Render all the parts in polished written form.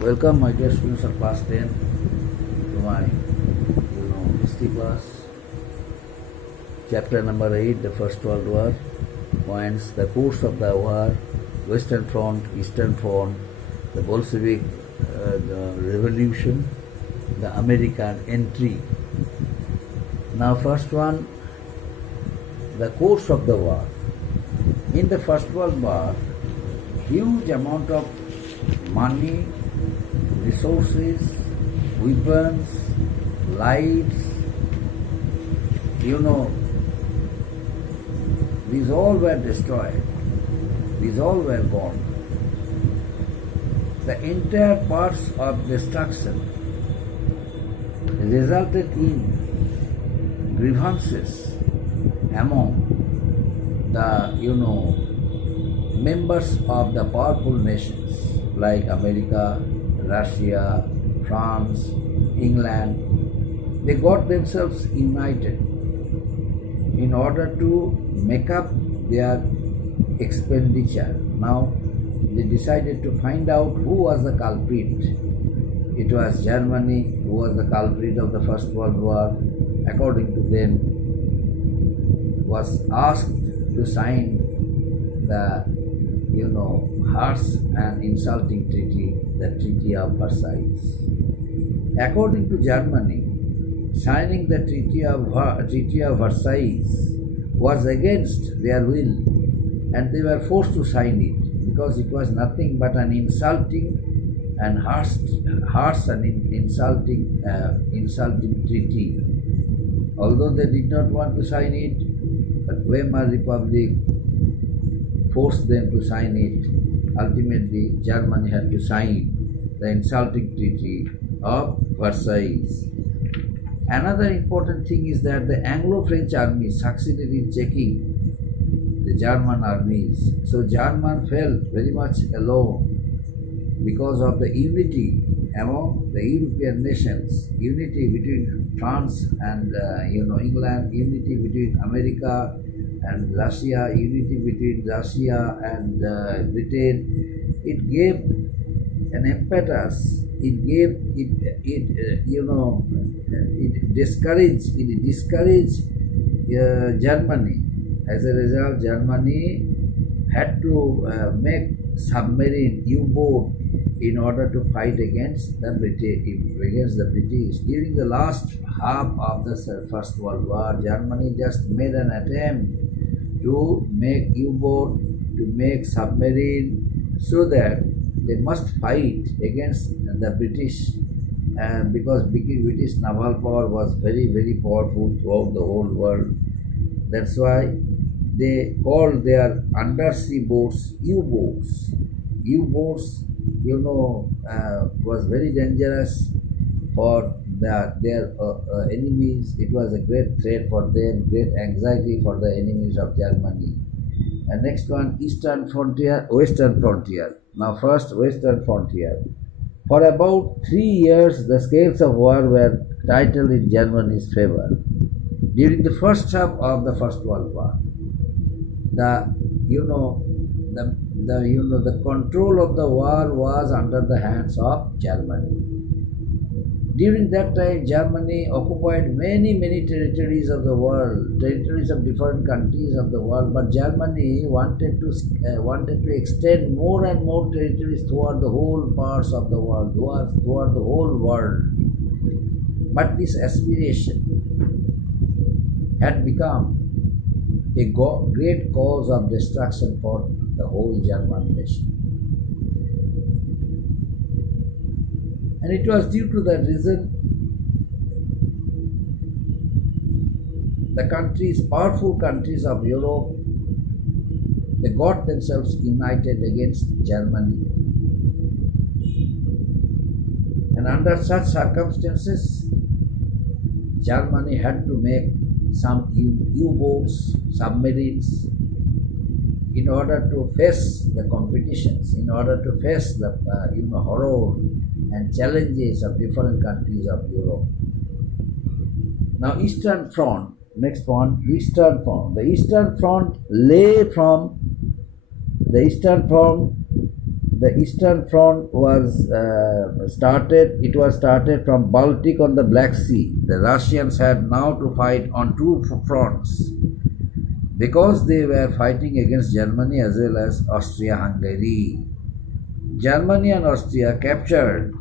Welcome, my dear students of class 10 to my history class. Chapter number 8, the First World War. Points: the course of the war, Western Front, Eastern Front, the Bolshevik the revolution, the American entry. Now, first one, the course of the war. In the First World War, huge amount of money, resources, weapons, lives, these all were destroyed. These all were gone. The entire parts of destruction resulted in grievances among the, members of the powerful nations like America, Russia, France, England. They got themselves united in order to make up their expenditure. Now, they decided to find out who was the culprit. It was Germany who was the culprit of the First World War. According to them, was asked to sign the harsh and insulting treaty, the Treaty of Versailles. According to Germany, signing the Treaty of Versailles was against their will, and they were forced to sign it because it was nothing but an insulting and harsh and insulting treaty. Although they did not want to sign it, but Weimar Republic forced them to sign it. Ultimately, Germany had to sign the insulting Treaty of Versailles. Another important thing is that the Anglo-French army succeeded in checking the German armies. So German felt very much alone because of the unity among the European nations, unity between France and England, unity between America and Russia, unity between Russia and Britain. It gave an impetus. It discouraged Germany. As a result, Germany had to make submarine U-boat in order to fight against the British. During the last half of the First World War, Germany just made an attempt to make U-boat, to make submarine, so that they must fight against the British, because British naval power was very, very powerful throughout the whole world. That's why they called their undersea boats U-boats. U-boats, was very dangerous for their enemies. It was a great threat for them, great anxiety for the enemies of Germany. And next one, Eastern Frontier, Western Frontier. Now first, Western Frontier. For about 3 years, the scales of war were titled in Germany's favor. During the first half of the First World War, the control of the war was under the hands of Germany. During that time, Germany occupied many territories of the world, territories of different countries of the world. But Germany wanted to extend more and more territories toward the whole parts of the world, toward the whole world. But this aspiration had become a great cause of destruction for the whole German nation. And it was due to that reason the powerful countries of Europe, they got themselves united against Germany. And under such circumstances, Germany had to make some U-boats, submarines, in order to face the competitions, in order to face the horror and challenges of different countries of Europe. Now, Eastern Front, next one, Eastern Front. The Eastern Front lay from the Eastern Front the Eastern Front was started. It was started from Baltic on the Black Sea. The Russians had now to fight on two fronts because they were fighting against Germany as well as Austria-Hungary. Germany and Austria captured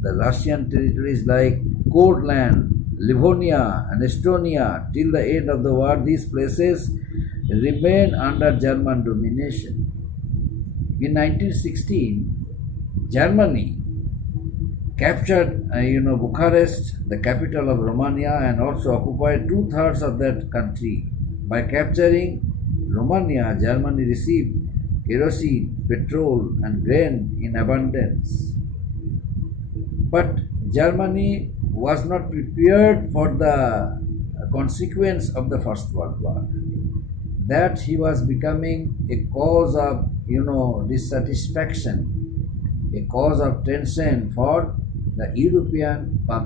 the Russian territories like Courland, Livonia and Estonia. Till the end of the war, these places remained under German domination. In 1916, Germany captured Bucharest, the capital of Romania, and also occupied 2/3 of that country. By capturing Romania, Germany received kerosene, petrol, and grain in abundance. But Germany was not prepared for the consequence of the First World War. That he was becoming a cause of dissatisfaction, a cause of tension for the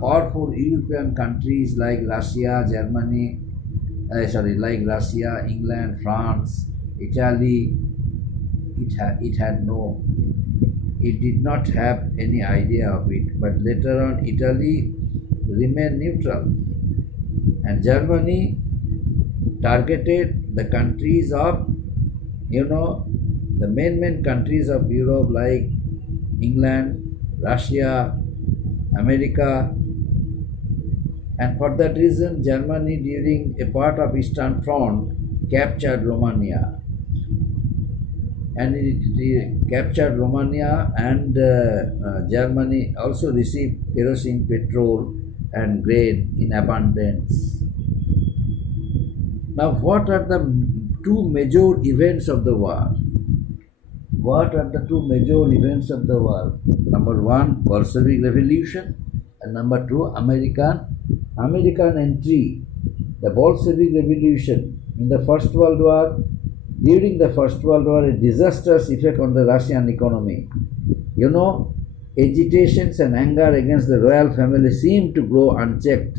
powerful European countries like Russia, England, France, Italy. It did not have any idea of it, but later on Italy remained neutral, and Germany targeted the countries of, the main countries of Europe like England, Russia, America, and for that reason Germany, during a part of Eastern Front, captured Romania. And it captured Romania, and Germany also received kerosene, petrol, and grain in abundance. Now, what are the two major events of the war? Number one, Bolshevik Revolution, and number two, American entry. The Bolshevik Revolution in the First World War. During the First World War, a disastrous effect on the Russian economy. Agitations and anger against the royal family seemed to grow unchecked.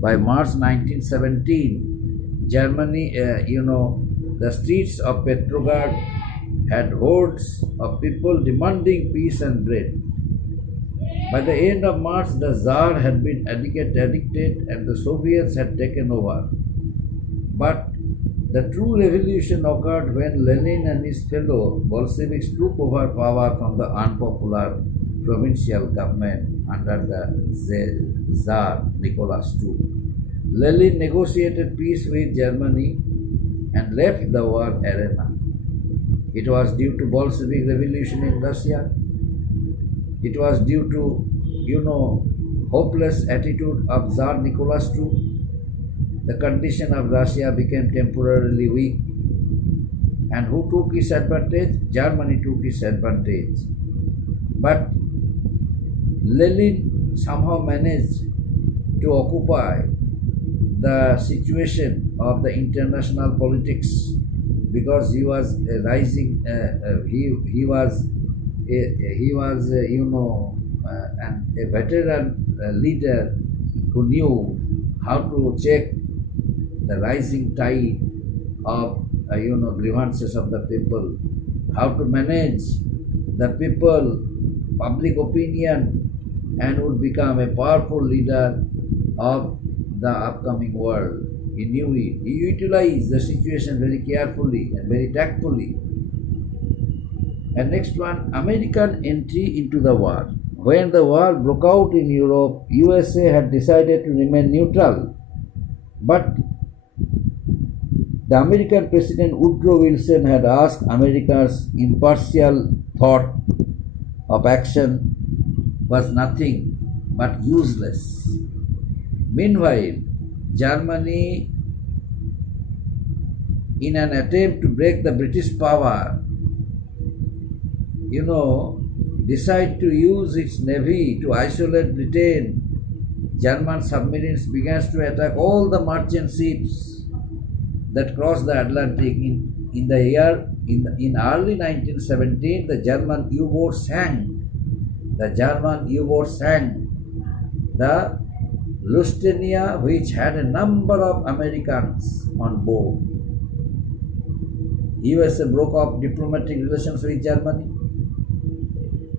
By March 1917, Germany, the streets of Petrograd had hordes of people demanding peace and bread. By the end of March, the Tsar had been addicted and the Soviets had taken over. But the true revolution occurred when Lenin and his fellow Bolsheviks took over power from the unpopular provincial government under the Tsar Nicholas II. Lenin negotiated peace with Germany and left the war arena. It was due to Bolshevik revolution in Russia. It was due to, hopeless attitude of Tsar Nicholas II. The condition of Russia became temporarily weak. And who took its advantage? Germany took its advantage. But Lenin somehow managed to occupy the situation of the international politics because he was rising. He was a veteran leader who knew how to check the rising tide of grievances of the people, how to manage the people, public opinion, and would become a powerful leader of the upcoming world. He knew it. He utilized the situation very carefully and very tactfully. And next one, American entry into the war. When the war broke out in Europe, USA had decided to remain neutral. But the American President Woodrow Wilson had asked America's impartial thought of action was nothing but useless. Meanwhile, Germany, in an attempt to break the British power, decided to use its navy to isolate Britain. German submarines began to attack all the merchant ships that crossed the Atlantic. In early 1917, the German U-boat sank. The Lusitania, which had a number of Americans on board. USA broke off diplomatic relations with Germany,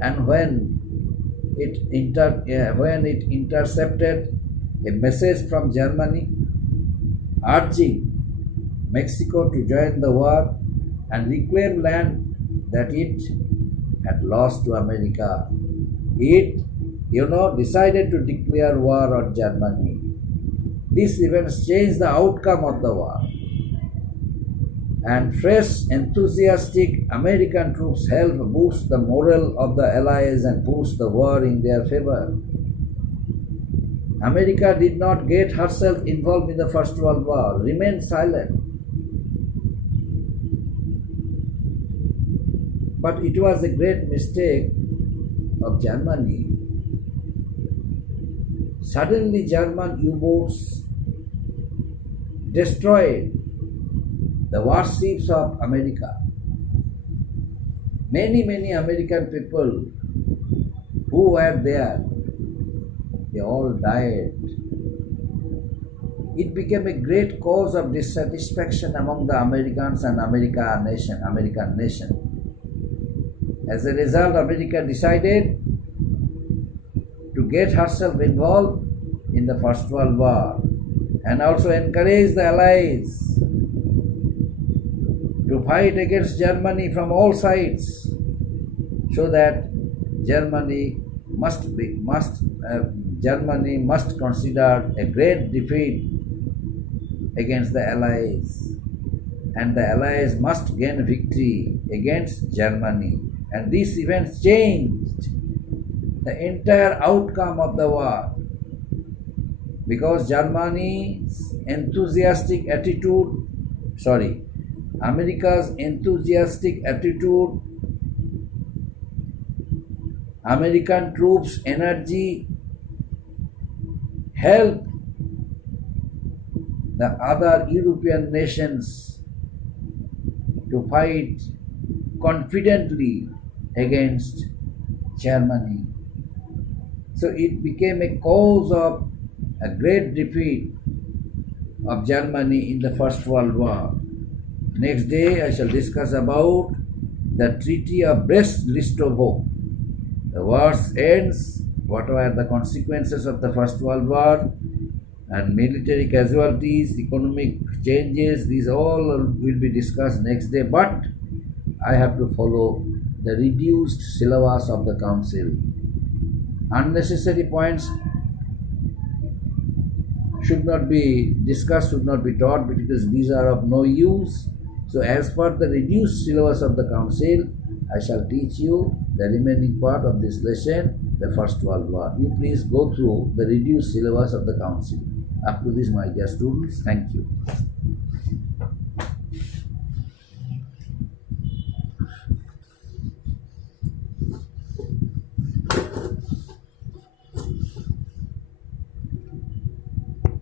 and when it intercepted a message from Germany urging Mexico to join the war and reclaim land that it had lost to America, it decided to declare war on Germany. These events changed the outcome of the war, and fresh, enthusiastic American troops helped boost the morale of the Allies and push the war in their favor. America did not get herself involved in the First World War, remained silent. But it was a great mistake of Germany. Suddenly German U-boats destroyed the warships of America. Many American people who were there, they all died. It became a great cause of dissatisfaction among the Americans and American nation. As a result, America decided to get herself involved in the First World War and also encourage the Allies to fight against Germany from all sides, so that Germany must consider a great defeat against the Allies, and the Allies must gain victory against Germany. And these events changed the entire outcome of the war, because America's enthusiastic attitude, American troops' energy helped the other European nations to fight confidently against Germany. So it became a cause of a great defeat of Germany in the First World War. Next day I shall discuss about the Treaty of Brest-Litovsk. The war ends, what were the consequences of the First World War, and military casualties, economic changes, these all will be discussed next day, but I have to follow the reduced syllabus of the Council. Unnecessary points should not be discussed, should not be taught, because these are of no use. So as per the reduced syllabus of the Council, I shall teach you the remaining part of this lesson, the First World War. You please go through the reduced syllabus of the Council. Up to this, my dear students, thank you.